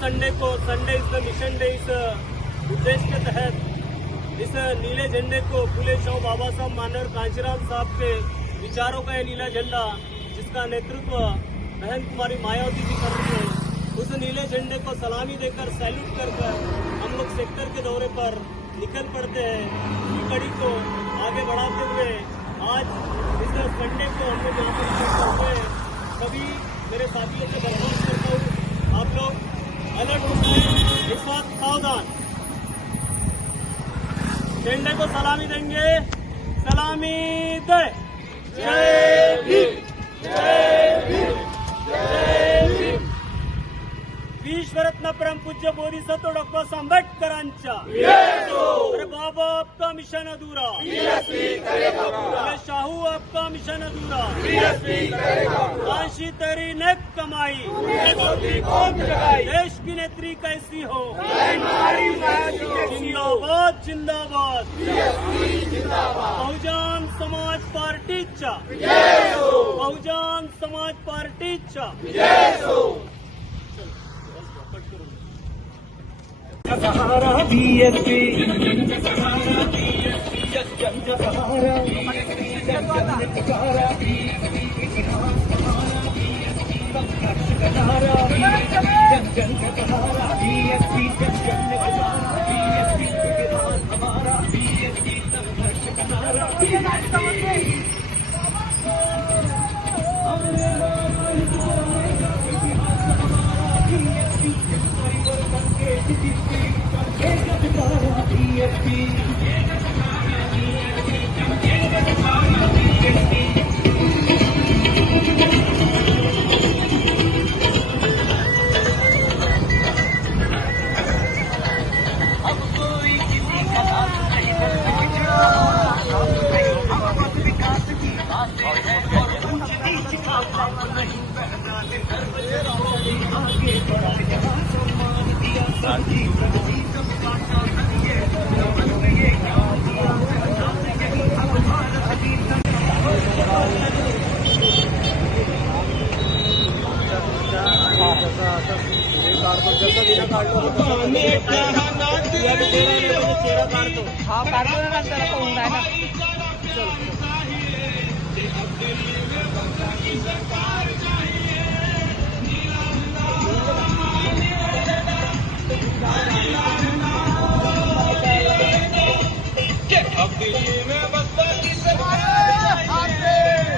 Sunday को Sunday is the mission day इस उद्देश्य के तहत इस नीले झंडे को फूले शाहू बाबा साहब मानवर कांशीराम साहब के विचारों का यह नीला झंडा जिसका नेतृत्व बहन कुमारी मायावती जी कर रही है, उस नीले झंडे को सलामी देकर सैल्यूट कर हम लोग सेक्टर के दौरे पर निकल पड़ते हैं। इसी कड़ी को आगे बढ़ाते हुए आज इस संडे को हम लोग यहाँ पर करते हैं। सभी मेरे साथियों से दरख्वास्त करता हूँ, आप लोग अलर्ट हो जाए, इस बात सावधान। झंडे को सलामी देंगे, सलामी दे। जय भीम, जय भीम, जय भीम। विश्व रत्न परम पूज्य बोधिसत्व डॉक्टर आंबेडकरांच्या अरे बाबा आपका मिशन अधूरा, अरे शाहू आपका मिशन अधूरा, काशी तेरी नेक कमाई, देश की नेत्री कैसी हो, जिंदाबाद जिंदाबाद, बहुजन समाज पार्टीच्या, बहुजन समाज पार्टीच्या सहारा बीएसपी,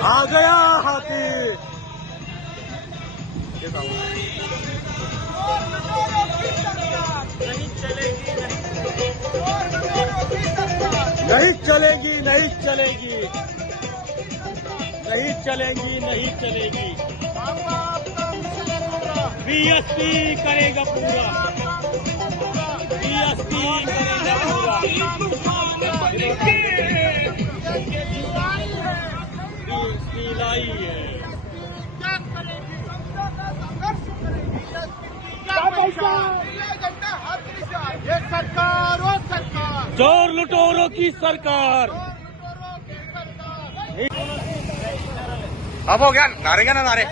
आ गया हाथी। नहीं चलेगी, नहीं चलेगी, नहीं चलेगी, नहीं चलेगी। बीएसपी करेगा पूरा, बीएसपी करेगा पूरा। बीएसपी लाई है, ये सरकार वो सरकार, चोर लुटेरों की सरकार। अब हो गया, नारे क्या ना नारे।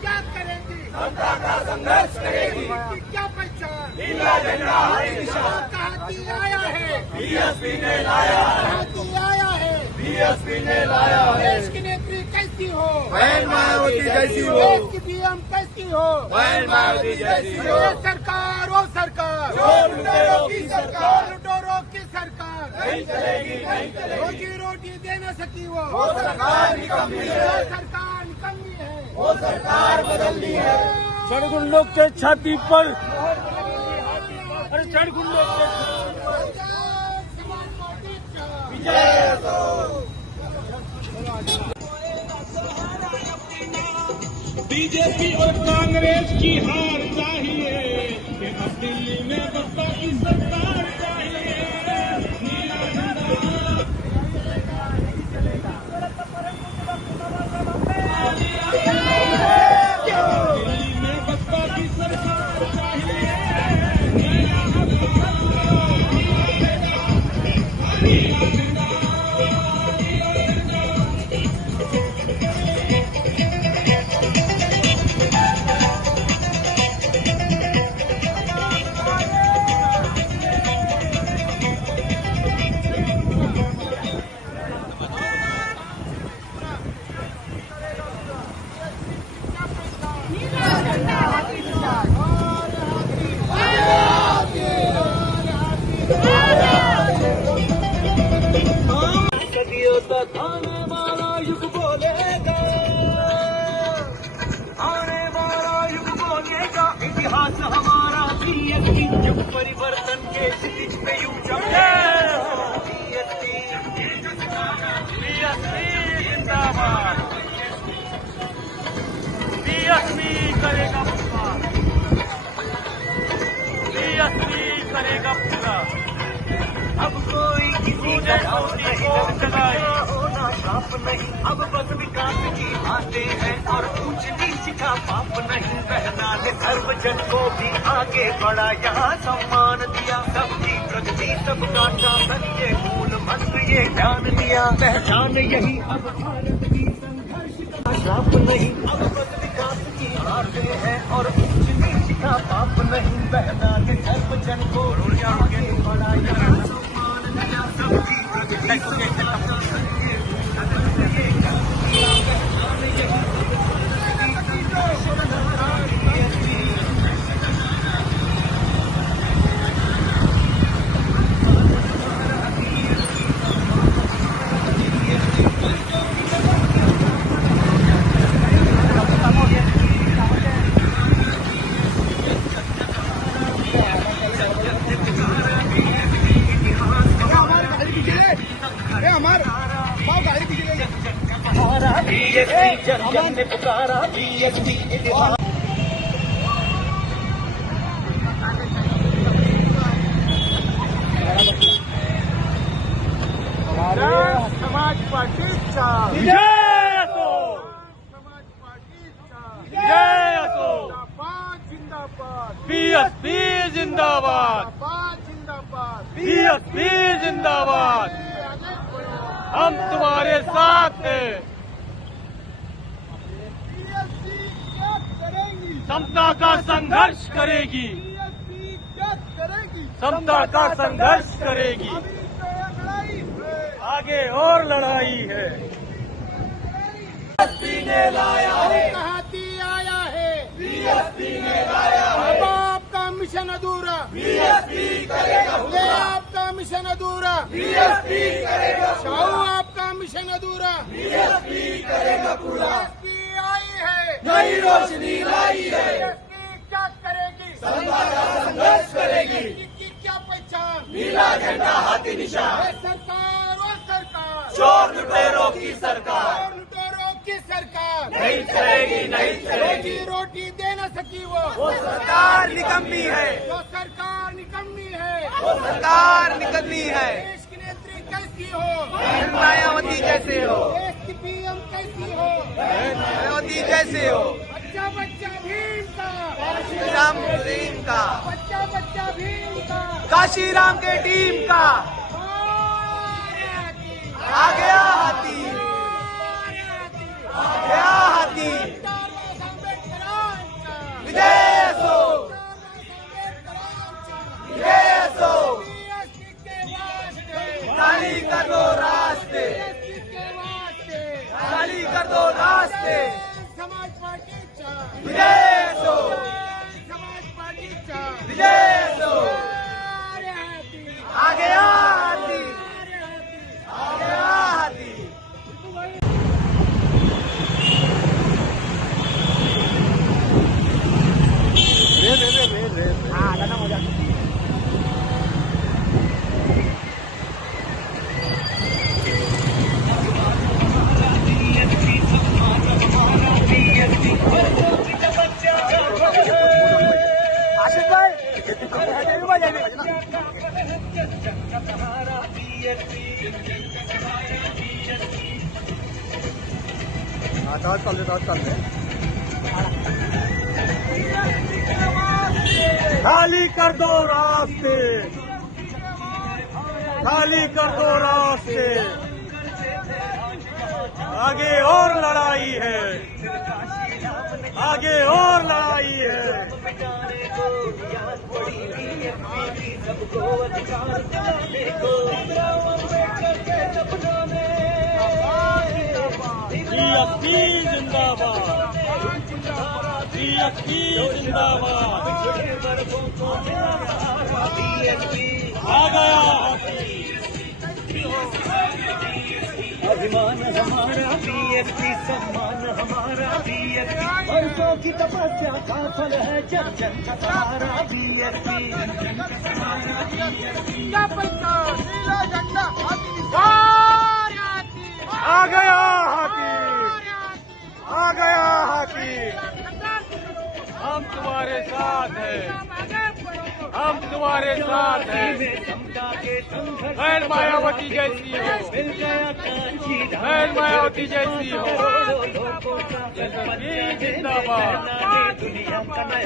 क्या करेंगी, समता का संघर्ष करेगी, क्या पहचान, नीला झंडा हरी दिशा, हाथी आया है, बीएसपी ने लाया है, हाथी आया है, बीएसपी ने लाया है। देश की नेत्री कैसी हो, बहन मायावती जैसी हो, देश की पीएम कैसी हो, बहन मायावती जैसी हो। ये सरकार वो सरकार, चोर लुटेरों की सरकार, लुटेरों की सरकार नहीं चलेगी, नहीं चलेगी। रोजी रोटी दे न सकी वो सरकार निकम्मी है, वो सरकार निकम्मी है, वो सरकार बदलनी है। चढ़गुंडों के छाती पर, अरे चढ़गुंडों के विजय हो। बीजेपी और कांग्रेस की हार चाहिए कि अब दिल्ली में बसपा की सरकार चाहिए। दिल्ली में बसपा की सरकार चाहिए। परिवर्तन के क्षितिज पे यूं चमके जिंदाबाद। बीएसपी करेगा पूरा, बीएसपी करेगा पूरा। अब कोई किसी जैसा नहीं होना साफ नहीं, अब बस विकास की बातें हैं और ऊंच नीच का पाप नहीं। बहना ने सर्वजन को भी आगे बढ़ा, यहाँ सम्मान दिया। सबकी प्रगति सबका शासन ये मूल मंत्र ये ध्यान दिया। पहचान यही अब भारत की संघर्ष का श्राप नहीं, अब बस विकास की बातें हैं और ऊंच नीच का पाप नहीं। बहना ने सर्वजन को आगे बढ़ा, यहाँ सम्मान दिया। सबकी प्रगति सबका शासन ये जन जन ने पुकारा बीएसपी इतिहास। समाज पार्टीचा विजय असो, समाज पार्टीचा विजय असो। जिंदाबाद बीएसपी जिंदाबाद, जिंदाबाद। बीएसपी जिंदाबाद। हम तुम्हारे साथ हैं। बीएसपी क्या करेगी? समता का संघर्ष करेगी, बीएसपी क्या करेगी? समता का संघर्ष करेगी। अभी तो ये लड़ाई है, आगे और लड़ाई है। बीएसपी ने लाया है, हाथी आया है। बीएसपी ने लाया है। अब आपका मिशन अधूरा, बीएसपी करेगा ये पूरा, आपका मिशन अधूरा। बीएसपी करेगा शाहू पूरा, आपका मिशन अधूरा। बीएसपी करेगा पूरा। बीएसपी आई है, नई रोशनी लाई है, बीएसपी क्या करेगी? समता का संघर्ष करेगी। बीएसपी की क्या पहचान? नीला झंडा हाथी निशान, ये सरकार वो सरकार, चोर लुटेरों की सरकार और लुटेरों की सरकार नहीं चलेगी, नहीं चलेगी। रोजी रोटी दे न सकी वो सरकार निकम्मी है, जो सरकार निकम्मी है। वो सरकार निकम्मी है। देश की नेत्री कैसी हो, मायावती जैसे हो, देश की पीएम कैसी हो, मायावती जैसे हो, बच्चा बच्चा भीम का, श्री राम टीम का, बच्चा बच्चा भीम का। काशी राम के टीम का। आ गया हाथी, आ गया हाथी। विजय असो, विजय असो। खाली कर दो रास्ते, खाली कर दो रास्ते। समाज पार्टीचा विजय असो, समाज पार्टीचा विजय असो। आ गया हाथी, आ गया हाथी। खाली कर दो रास्ते, खाली कर दो रास्ते। आगे और लड़ाई है, आगे और लड़ाई है। बीएसपी जिंदाबाद, बीएसपी जिंदाबाद। आ गया अभिमान हमारा बीएसपी सम्मान हमारा बीएसपी, वर्षों की तपस्या का फल है जन जन का सहारा बीएसपी। नीला झंडा आ गया हाथी, आ गया हाथी। हम तुम्हारे साथ हैं, हम तुम्हारे साथ हैं। बहन मायावती जैसी हो, बहन मायावती जैसी हो। जिंदाबाद,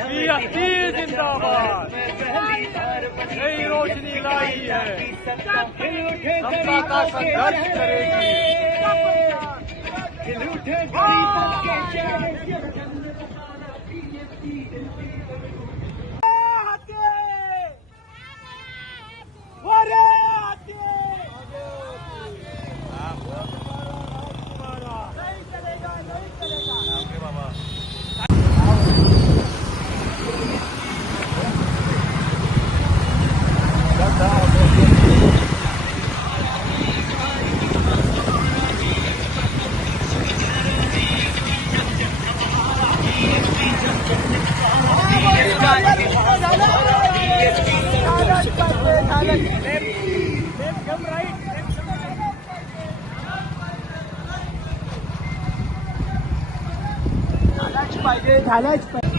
बीएसपी जिंदाबाद। नई रोशनी लाई है, समता का संघर्ष करेगी। झालाच पाहिजे.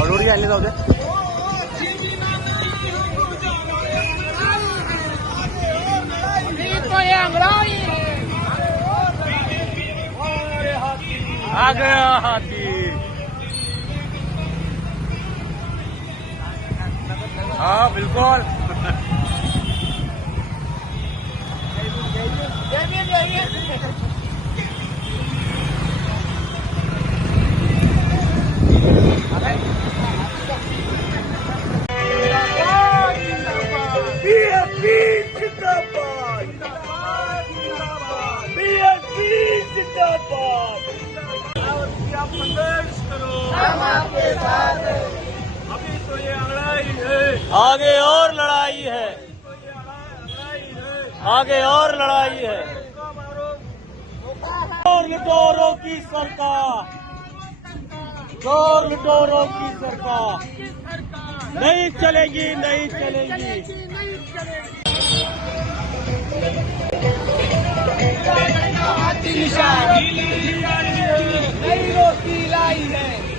अडोरी आले जाऊ द्या. आ गया हाथी. हाँ बिल्कुल. संघर्ष करो, हम आपके साथ हैं. अभी तो ये लड़ाई है, आगे और लड़ाई है, आगे और लड़ाई है. चोर लुटेरों की सरकार, चोर लुटेरों की सरकार नहीं चलेगी, नहीं चलेगी. नई रोशनी लाई है.